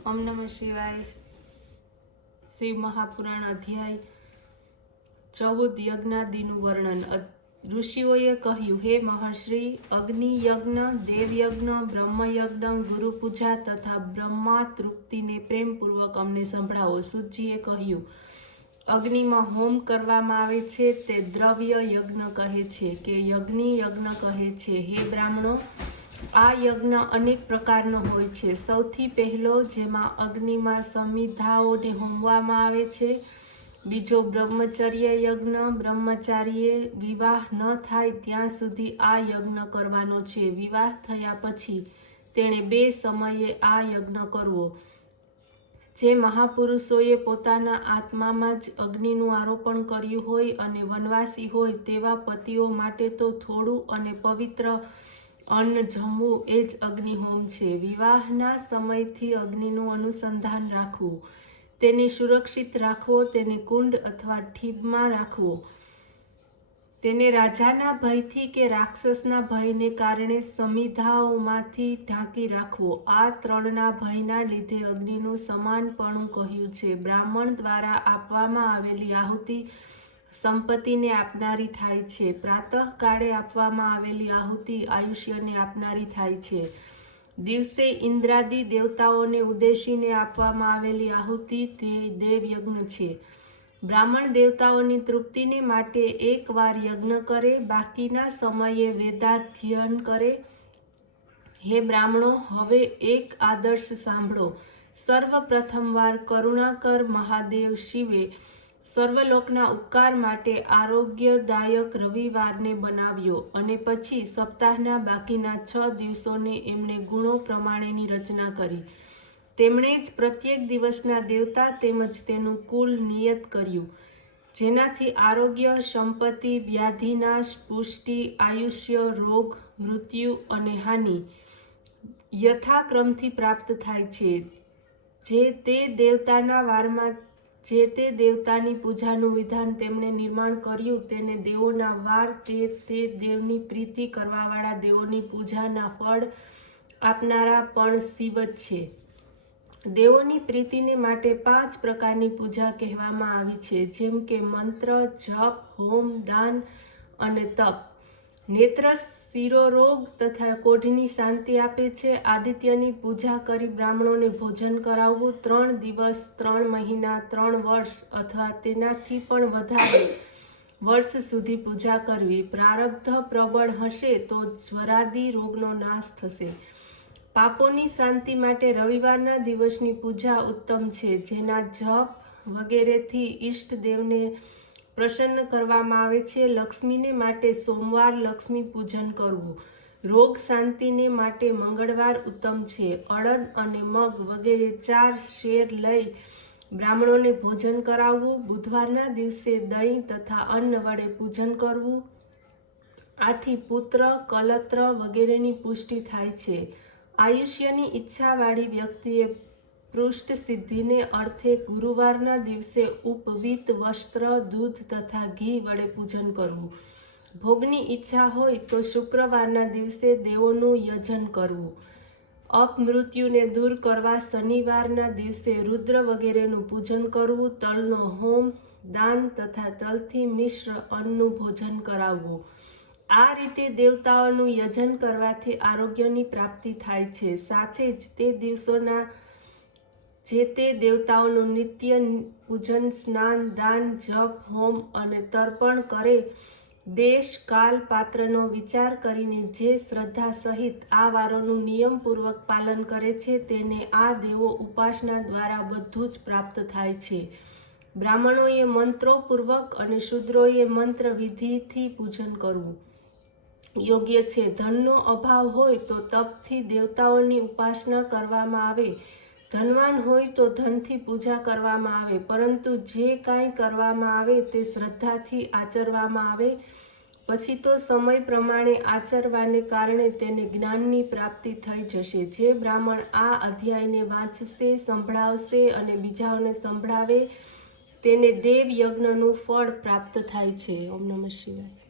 ओम नमः शिवाय। शिव महापुराण अध्याय 14 यज्ञादिનું વર્ણન। ઋષિઓએ કહ્યું, હે મહર્ષિ, અગ્નિ યજ્ઞ, દેવ યજ્ઞ, બ્રહ્મ યજ્ઞ, ગુરુ પૂજા તથા બ્રહ્મા તૃપ્તિને પ્રેમપૂર્વક અમને સંભળાવો। સુતજીએ કહ્યું, અગ્નિમાં હોમ કરવામાં આવે છે તે દ્રવ્ય યજ્ઞ કહે છે કે યજ્ઞ યજ્ઞ કહે છે। હે બ્રાહ્મણો, આ યજ્ઞ અનેક પ્રકારનો હોય છે। સૌથી પહેલો, જેમાં અગ્નિમાં સમિધાઓને હોમવામાં આવે છે। બીજો, બ્રહ્મચર્ય યજ્ઞ। બ્રહ્મચારીએ વિવાહ ન થાય ત્યાં સુધી આ યજ્ઞ કરવાનો છે। વિવાહ થયા પછી તેણે 2 સમયે આ યજ્ઞ કરવો। જે મહાપુરુષોએ પોતાના આત્મામાં જ અગ્નિનું આરોપણ કર્યું હોય અને વનવાસી હોય તેવા પતિઓ માટે તો થોડું અને પવિત્ર અન્ન જમવું એ જ અગ્નિહોમ છે। વિવાહના સમયથી અગ્નિનું અનુસંધાન રાખવું, તેને સુરક્ષિત રાખવો, તેને કુંડ અથવા ઠીબમાં રાખવો, તેને રાજાના ભયથી કે રાક્ષસના ભયને કારણે સમિધાઓમાંથી ઢાંકી રાખવો। આ 3ના ભયના લીધે અગ્નિનું સમાનપણું કહ્યું છે। બ્રાહ્મણ દ્વારા આપવામાં આવેલી આહુતિ સંપત્તિને આપનારી થાય છે। પ્રાતઃકાળે આપવામાં આવેલી આહુતિ આયુષ્યને આપનારી થાય છે। દિવસે ઇન્દ્રાદિ દેવતાઓને ઉદ્દેશીને આપવામાં આવેલી આહુતિ તે દેવયજ્ઞ છે। બ્રાહ્મણ દેવતાઓની તૃપ્તિને માટે એકવાર યજ્ઞ કરે, બાકીના સમયે વેદાધ્યયન કરે। હે બ્રાહ્મણો, હવે એક આદર્શ સાંભળો। સર્વપ્રથમવાર કરુણાકર મહાદેવ શિવે સર્વલોકના ઉપકાર માટે આરોગ્યદાયક રવિવારને બનાવ્યો અને પછી સપ્તાહના બાકીના 6 દિવસોને એમણે ગુણો પ્રમાણેની રચના કરી। તેમણે જ પ્રત્યેક દિવસના દેવતા તેમજ તેનું કુલ નિયત કર્યું, જેનાથી આરોગ્ય, સંપત્તિ, વ્યાધિનાશ, પુષ્ટિ, આયુષ્ય, રોગ, મૃત્યુ અને હાનિ યથાક્રમથી પ્રાપ્ત થાય છે। જે તે દેવતાના વારમાં જે તે દેવતાની પૂજાનું વિધાન તેમણે નિર્માણ કર્યું તેને દેવોના વાર તે દેવની પ્રીતિ કરવાવાળા દેવોની પૂજાના ફળ આપનારા પણ શિવ જ છે। દેવોની પ્રીતિને માટે 5 પ્રકારની પૂજા કહેવામાં આવી છે, જેમ કે મંત્ર, જપ, હોમ, દાન અને તપ। નેત્ર શિરોરોગ તથા કોઢની શાંતિ આપે છે। આદિત્યની પૂજા કરી બ્રાહ્મણોને ભોજન કરાવવું। 3 દિવસ, 3 મહિના, 3 વર્ષ અથવા તેનાથી પણ વધારે વર્ષ સુધી પૂજા કરવી। પ્રારબ્ધ પ્રબળ હશે તો જ્વરાદિ રોગનો નાશ થશે। પાપોની શાંતિ માટે રવિવારના દિવસની પૂજા ઉત્તમ છે, જેના જપ વગેરેથી ઈષ્ટદેવને પ્રસન્ન કરવામાં આવે છે। લક્ષ્મીને માટે સોમવાર લક્ષ્મી પૂજન કરવું। રોગ શાંતિને માટે મંગળવાર ઉત્તમ છે। અડદ અને મગ વગેરે 4 શેર લઈ બ્રાહ્મણોને ભોજન કરાવવું। બુધવારના દિવસે દહીં તથા અન્ન વડે પૂજન કરવું। આથી પુત્ર, કલત્ર વગેરેની પુષ્ટિ થાય છે। આયુષ્યની ઈચ્છાવાળી વ્યક્તિએ પૃષ્ઠ સિદ્ધિને અર્થે ગુરુવારના દિવસે ઉપવીત વસ્ત્ર, દૂધ તથા ઘી વડે પૂજન કરવું। ભોગની ઈચ્છા હોય તો શુક્રવારના દિવસે દેવોનું યજન કરવું। અપમૃત્યુને દૂર કરવા શનિવારના દિવસે રુદ્ર વગેરેનું પૂજન કરવું। તલનો હોમ, દાન તથા તલથી મિશ્ર અન્નનું ભોજન કરાવવું। આ રીતે દેવતાઓનું યજન કરવાથી આરોગ્યની પ્રાપ્તિ થાય છે। સાથે જ તે દિવસોના જે તે દેવતાઓનું નિત્ય પૂજન, સ્નાન, દાન, જપ, હોમ અને તર્પણ કરે। દેશ, કાલ, પાત્રનો વિચાર કરીને જે શ્રદ્ધા સહિત આ વારોનું નિયમપૂર્વક પાલન કરે છે તેને આ દેવો ઉપાસના દ્વારા બધું જ પ્રાપ્ત થાય છે। બ્રાહ્મણોએ મંત્રોપૂર્વક અને શૂદ્રોએ મંત્ર વિધિથી પૂજન કરવું યોગ્ય છે। ધનનો અભાવ હોય તો તપથી દેવતાઓની ઉપાસના કરવામાં આવે। ધનવાન હોય તો ધનથી પૂજા કરવામાં આવે, પરંતુ જે કાંઈ કરવામાં આવે તે શ્રદ્ધાથી આચરવામાં આવે। પછી તો સમય પ્રમાણે આચરવાને કારણે તેને જ્ઞાનની પ્રાપ્તિ થઈ જશે। જે બ્રાહ્મણ આ અધ્યાયને વાંચશે, સંભળાવશે અને બીજાઓને સંભળાવે તેને દેવ યજ્ઞનું ફળ પ્રાપ્ત થાય છે। ઓમ નમઃ શિવાય।